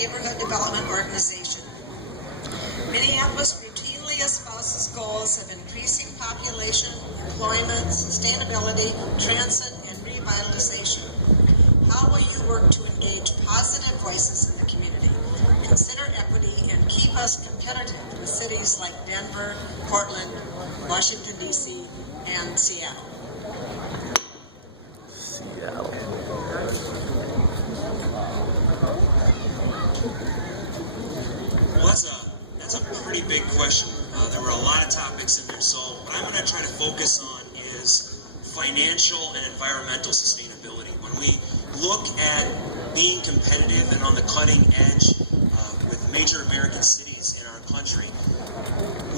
neighborhood development organization. Minneapolis routinely espouses goals of increasing population, employment, sustainability, transit, and revitalization. How will you work to engage positive voices in the community, consider equity, and keep us competitive with cities like Denver, Portland, Washington, D.C., and Seattle? Well, that's a pretty big question. There were a lot of topics in there, so what I'm going to try to focus on is financial and environmental sustainability. When we look at being competitive and on the cutting edge with major American cities in our country,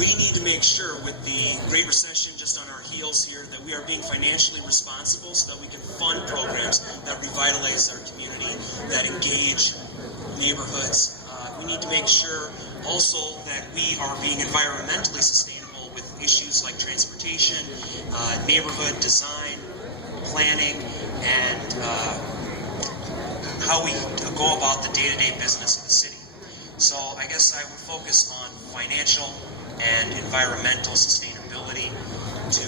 we need to make sure with the Great Recession just on our heels here that we are being financially responsible so that we can fund programs that revitalize our community, that engage neighborhoods. We need to make sure also that we are being environmentally sustainable with issues like transportation, neighborhood design, planning, and how we go about the day-to-day business of the city. So I guess I would focus on financial and environmental sustainability to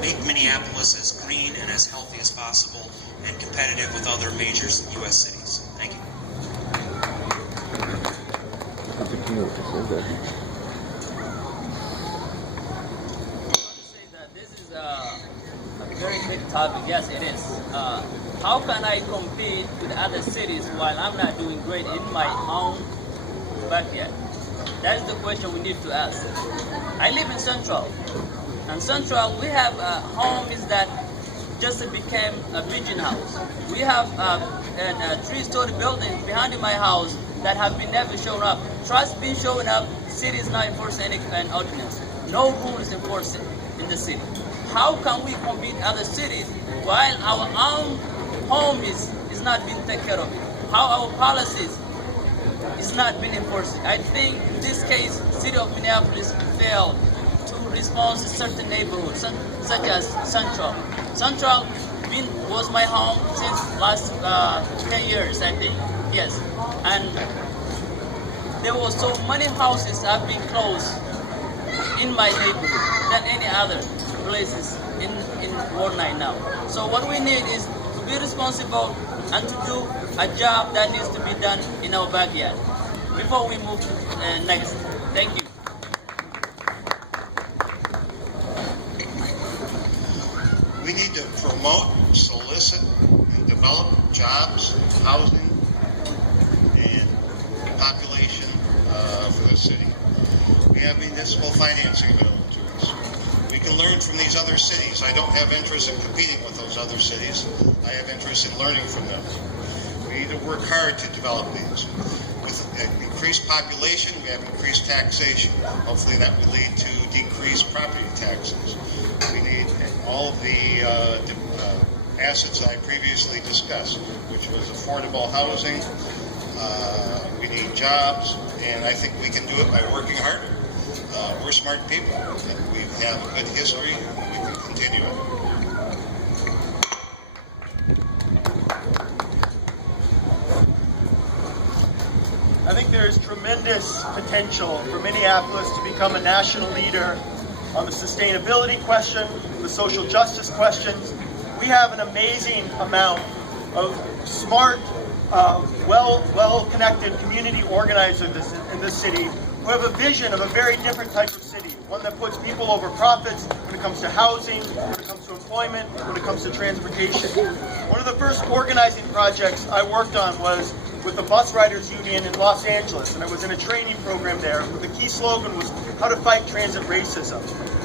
make Minneapolis as green and as healthy as possible and competitive with other major U.S. cities. Thank you. This is a very big topic. Yes, it is. How can I compete with other cities while I'm not doing great in my own backyard? That's the question we need to ask. I live in Central. And Central, we have homes that just became a pigeon house. We have a three-story building behind my house that have been never shown up. Trust been showing up, city is not enforcing any ordinance. No rule is enforced in the city. How can we compete other cities while our own home is not being taken care of? How our policies is not being enforced? I think in this case, city of Minneapolis failed to respond to certain neighborhoods, such as Central. Central was my home since last 10 years, I think. Yes, and there were so many houses have been closed in my neighborhood than any other places in Ward 9 now. So what we need is to be responsible and to do a job that needs to be done in our backyard before we move to next. Thank you. We need to promote, solicit, and develop jobs, housing, and population for the city. We have municipal financing available to us. We can learn from these other cities. I don't have interest in competing with those other cities. I have interest in learning from them. We need to work hard to develop these. With increased population, we have increased taxation. Hopefully that will lead to decreased property taxes. We need all of the assets I previously discussed, which was affordable housing. We need jobs, and I think we can do it by working harder. We're smart people. We have a good history. We can continue it. I think there is tremendous potential for Minneapolis to become a national leader on the sustainability question, the social justice questions. We have an amazing amount of smart, well-connected community organizers in this city who have a vision of a very different type of city, one that puts people over profits when it comes to housing, when it comes to employment, when it comes to transportation. One of the first organizing projects I worked on was with the Bus Riders Union in Los Angeles, and I was in a training program there where the key slogan was how to fight transit racism.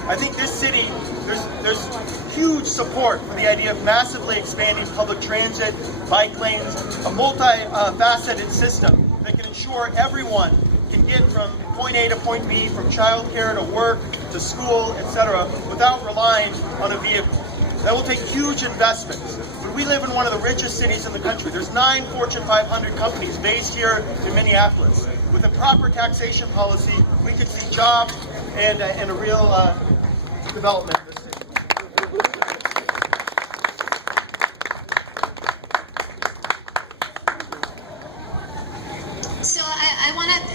I think this city, there's huge support for the idea of massively expanding public transit, bike lanes, a multi-faceted system that can ensure everyone can get from point A to point B, from childcare to work to school, etc., without relying on a vehicle. That will take huge investments. But we live in one of the richest cities in the country. There's 9 Fortune 500 companies based here in Minneapolis. With a proper taxation policy, we could see jobs and a real development in this city.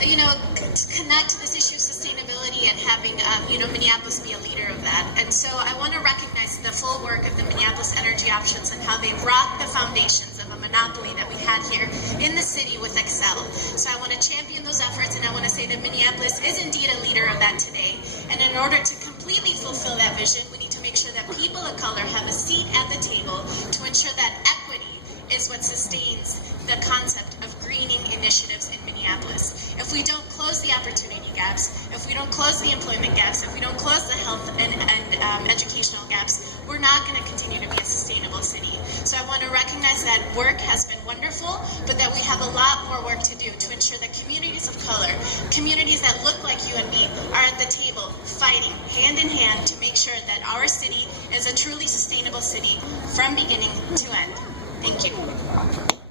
connect this issue of sustainability and having, Minneapolis be a leader of that. And so I want to recognize the full work of the Minneapolis Energy Options and how they rocked the foundations of a monopoly that we had here in the city with Xcel. So I want to champion those efforts, and I want to say that Minneapolis is indeed a leader of that today. And in order to completely fulfill that vision, we need to make sure that people of color have a seat at the table to ensure that equity is what sustains the concept of greening initiatives in Minneapolis. If we don't close the opportunity gaps, if we don't close the employment gaps, if we don't close the health and educational gaps, we're not going to continue to be a sustainable city. So I want to recognize that work has been wonderful, but that we have a lot more work to do to ensure that communities of color, communities that look like you and me, are at the table fighting hand in hand to make sure that our city is a truly sustainable city from beginning to end. Thank you.